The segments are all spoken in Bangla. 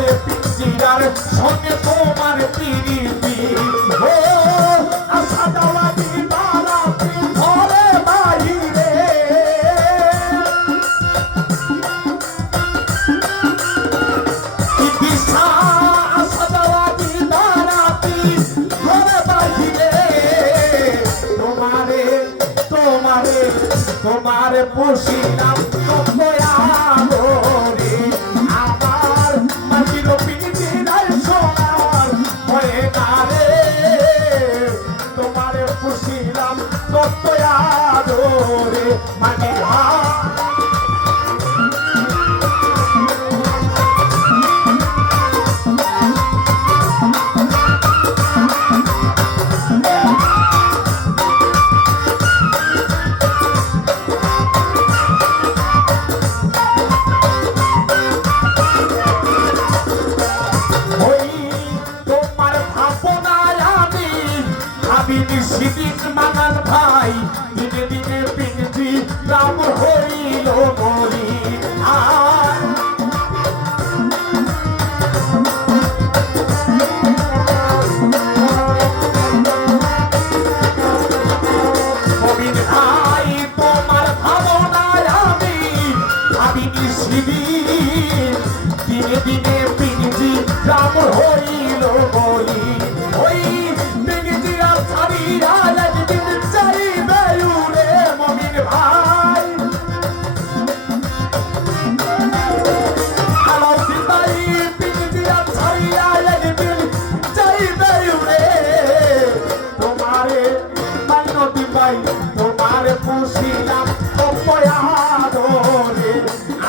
এ পিঞ্জিরার সঙ্গে তোমার পিরিতি ও আসা যাওয়া দিবারাত্রি ঘরে বাইরে কি দিশা আসা যাওয়া দিবারাত্রি ঘরে বাইরে তোমারে তোমারে তোমারে পুষিলাম দয়া রে আমার মাটির পিঞ্জিরার সোনার হয়ে না রে তোমারে পুষিলাম দয়া রে মাটির সিদিক মানান ভাই দিনে দিনে পিঞ্জি রাম হইল মরি আর গোবিন্দ ভাই তোমার ভাবনায় আমি ভাবিনি সিদিক দিনে দিনে পিঞ্জি রাম হইল মরি ওই তোমারে পুষিলাম রে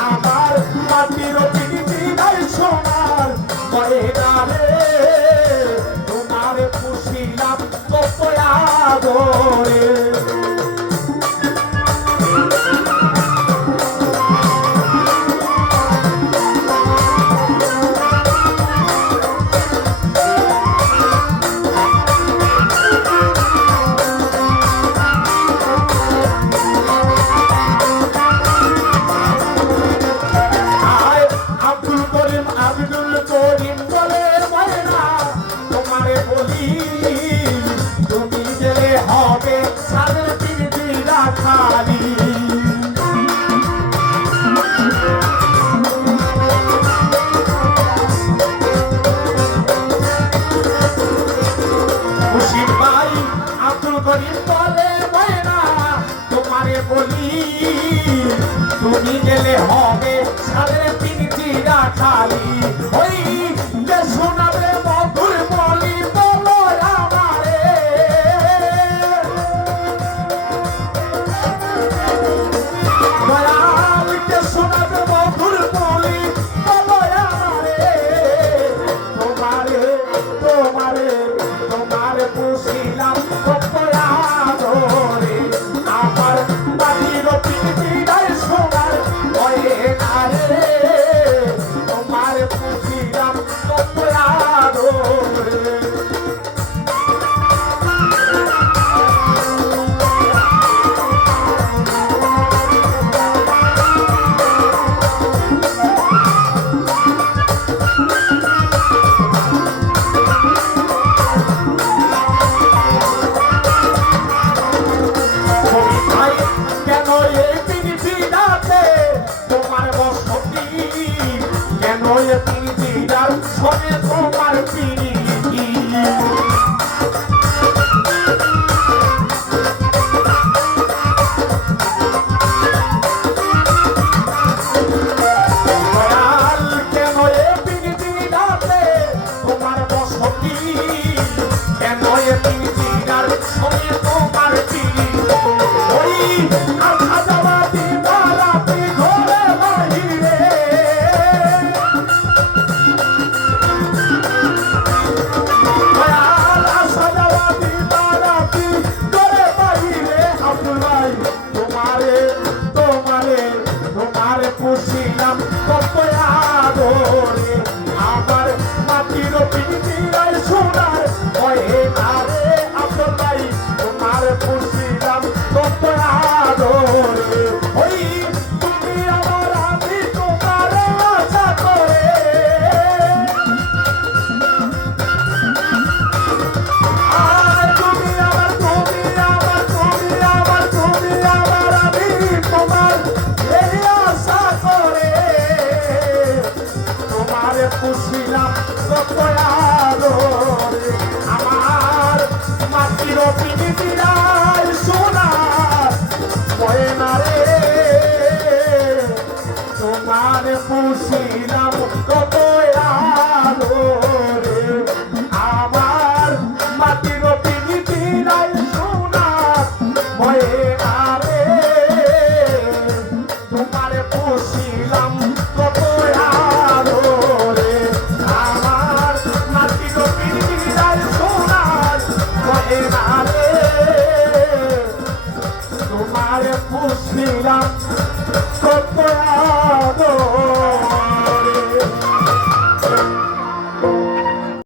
আমার মাটির পিঞ্জিরার সোনার ময়না রে তোমারে পুষিলাম রে আব্দুল করিম বলে ময়না তোমারে বলি তুমি গেলে হবে সাদের পিঞ্জিরা খালি খুশির ভাই আব্দুল করিম বলে ময়না তোমারে বলি তুমি গেলে হবে সাদের পিঞ্জিরা খালি ওই যে শোনাবে মধুর বলি বলো আমারে দয়াল যে শোনাবে মধুর বলি বলো আমারে তোমারে তোমারে তোমারে পুষিলাম রে আমার বাড়ির পিঞ্জিরার সোনার হয়ে না রে তোমারে পুষিলাম রে কেন এই পিঞ্জিরাতে তোমার বসতি কেন এই পিঞ্জিরার সঙ্গে তোমার পিরিতি দয়াল কেন এই পিঞ্জিরাতে তোমার বসতি কেন এই পিঞ্জিরার সঙ্গে তোমার পিরিতি ওই আসা যাওয়া দিবারাত্রি ঘরে বাইরে দয়াল আসা যাওয়া দিবারাত্রি ঘরে বাইরে আব্দুল ভাই তোমারে তোমারে তোমারে পুষিলাম রে আমার মাটির পিঞ্জিরার সোনার হয়ে না রে আব্দুল ভাই তোমারে পুষিলাম রে ওই তুমি আমার আমি তোমার আশা করে আদরে আমার মাটির পিড়িতিরাই সোনার ময়না রে তোমার পুষিলাম কত আদরে আমার মাটির পিড়িতিরাই সোনার ময়না রে তোমার পুষিলাম কত আদরে আমার মাটির পিড়িতিরাই সোনার ময়না রে তোমার পুষিলাম কত আদরে